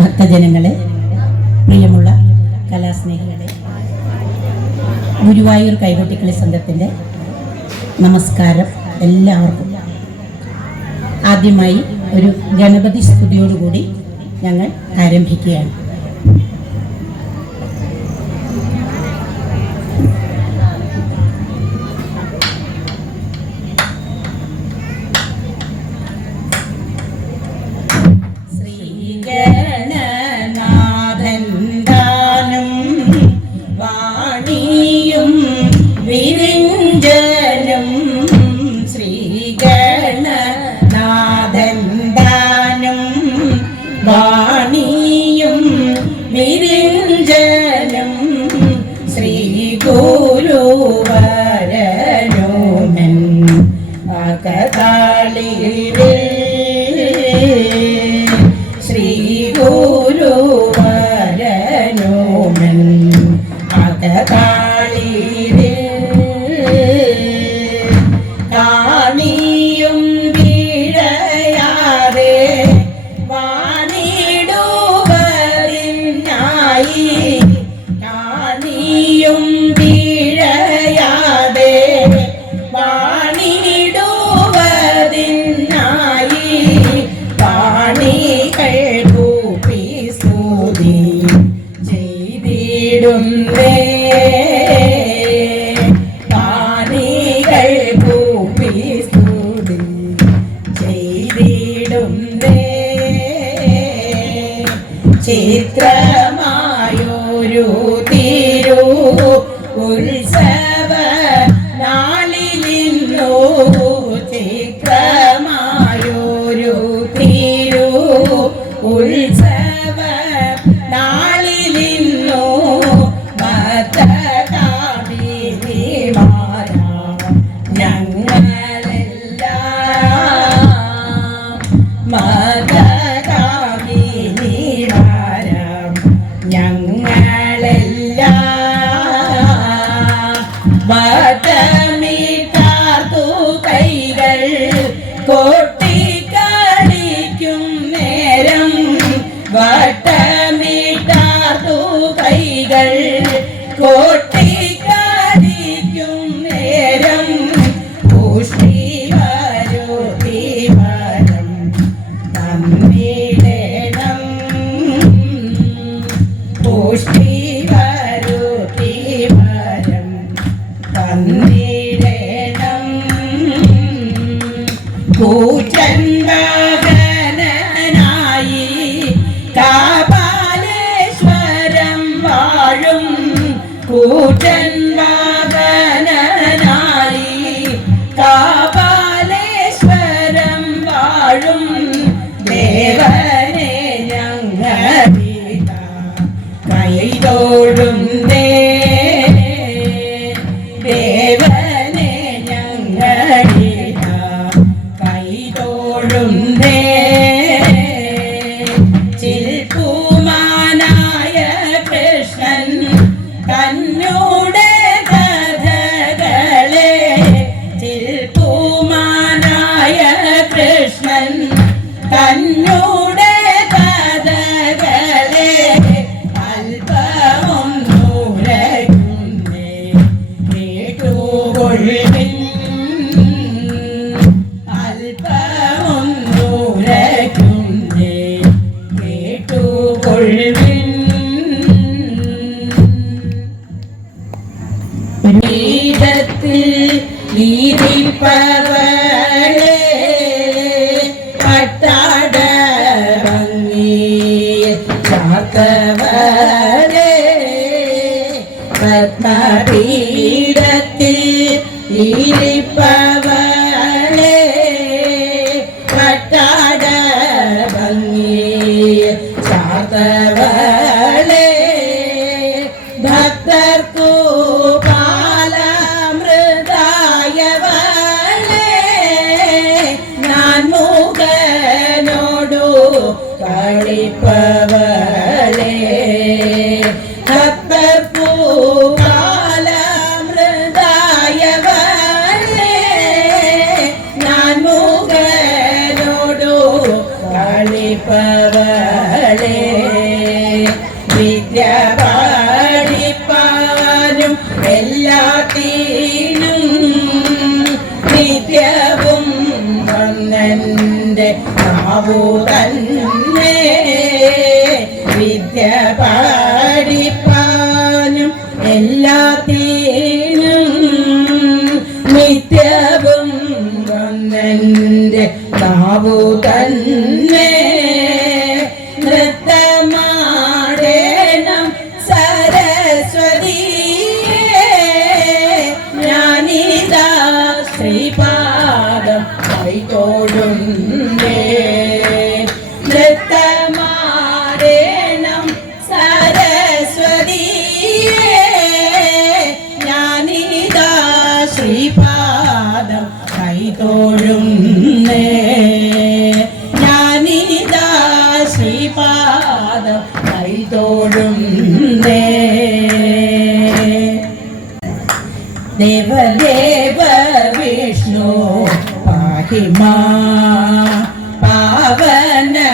ഭക്തജനങ്ങളെ പ്രിയമുള്ള കലാസ്നേഹികളെ ഗുരുവായൂർ കൈകൊട്ടിക്കളി സംഘത്തിന്റെ നമസ്കാരം എല്ലാവർക്കും. ആദ്യമായി ഒരു ഗണപതി സ്തുതിയോടുകൂടി ഞങ്ങൾ ആരംഭിക്കുകയാണ്. baby. Bye. এই দৌড় കാത്തവരേ പത്മപീഠത്തിൽ ഇരിപ്പവളേ പട്ടാട ഭംഗിയെ ചാത്തവളേ ഭക്തർക്കു പാലാമൃതായവളേ ഞാൻ മൂകനോടു കളിപ്പ വന്നെന്റെ നാവു തന്നെ വിദ്യ പാ കൈത്തോടുണ്ടേ നൃത്തമാരേണം സരസ്വതിയേ. ഞാനിതാ ശ്രീപാദം കൈത്തോടുന്നേ ഞാനിതാ ശ്രീപാദം കൈത്തോടുന്നേ ദേവദേവ വിഷ്ണു മഹിമാ പാവനമൂർത്തേ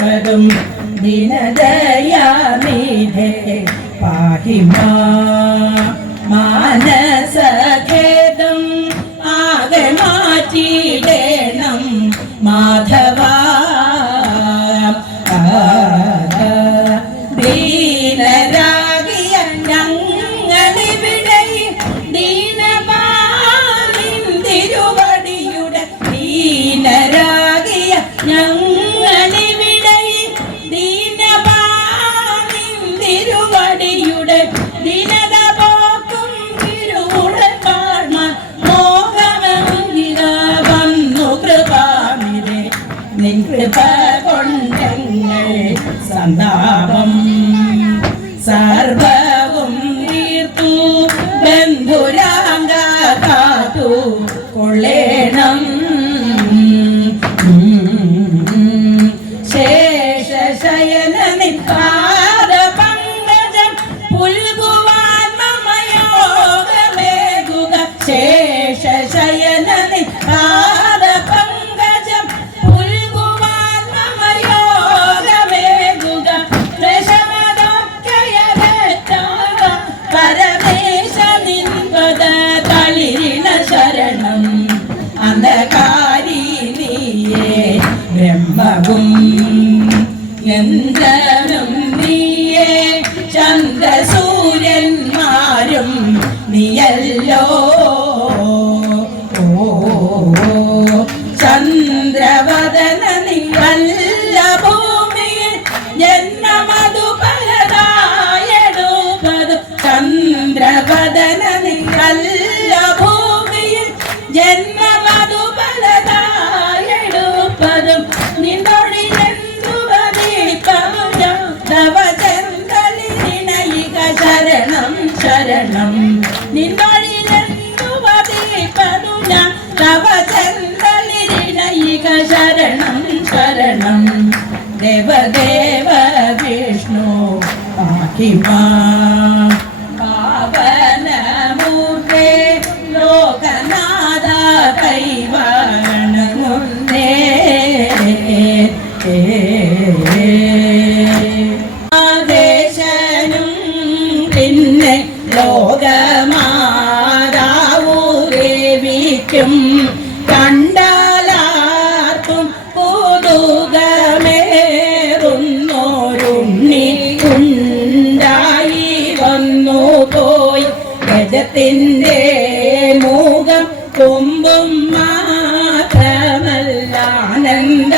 കരും ദീനദയാ നീ പാഹിമാ. ചന്ദ്രസൂര്യന്മാരും നീയല്ലോ. മഹിമാ പാവനമൂർത്തേ ലോകനാഥ കൈവണങ്ങുന്നേ. സ്നേഹത്തിന്റെ മുഖം കൊമ്പും മാത്രമല്ല ആനന്ദ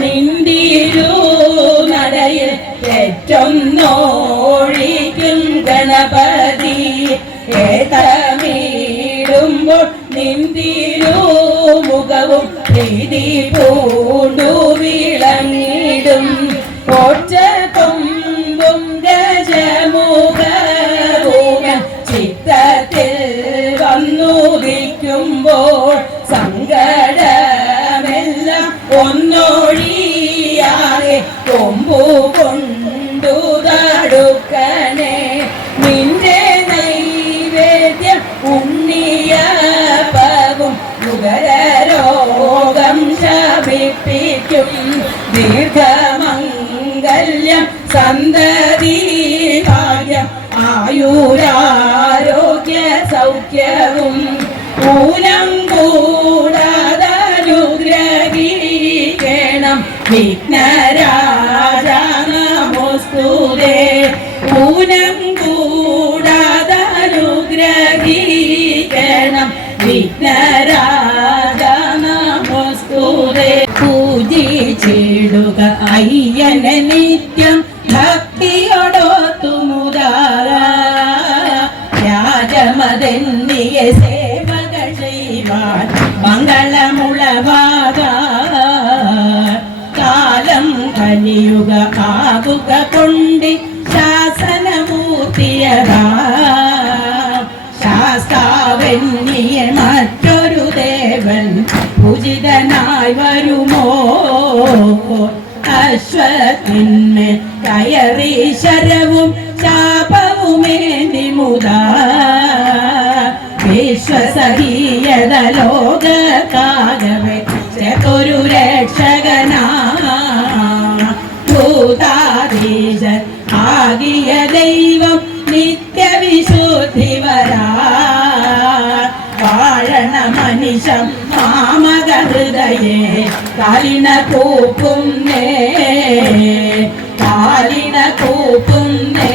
നിന്തിരു നടയിൽ തെറ്റൊന്നോഴിക്കും ഗണപതി. ഏതമീടുമ്പോൾ നിന്തിരു മുഖവും പ്രീതി പൂണ്ടു വിളങ്ങിടും. ഒറ്റ കൊമ്പും ഗജമുഖവും ചിത്തത്തിൽ വന്നുദിക്കുമ്പോൾ സങ്കടമെല്ലാം ഒന്ന് ഊനം കൂടാതനുഗ്രഹിക്കണം വിഘ്നരാജ നമോസ്തുതേ പൂജിച്ചിടുക അയ്യനെ നിത്യം ഭക്തിയോടൊത്തുമുതാര രാജമതെന്നിയ സേവകൾ ചെയ്യുവാൻ മംഗളമുളവാക കലിയുക ആകുക കൊണ്ട് ശാസനമൂർത്തിയതാ. ശാസ്താവെന്നിയ മറ്റൊരു ദേവൻ ഉചിതനായി വരുമോ? അശ്വത്തിന്മേ കയറി ശരവും ശാപവുമേന്തി മുതാ വിശ്വസഹീയത பூதாதீசன் ஆகிய தெய்வம் நித்திய விசுத்தி வரார் வாழன மனுஷம் மாமக ஹிருதயே காலின கூப்பும் நே கூப்பும் நே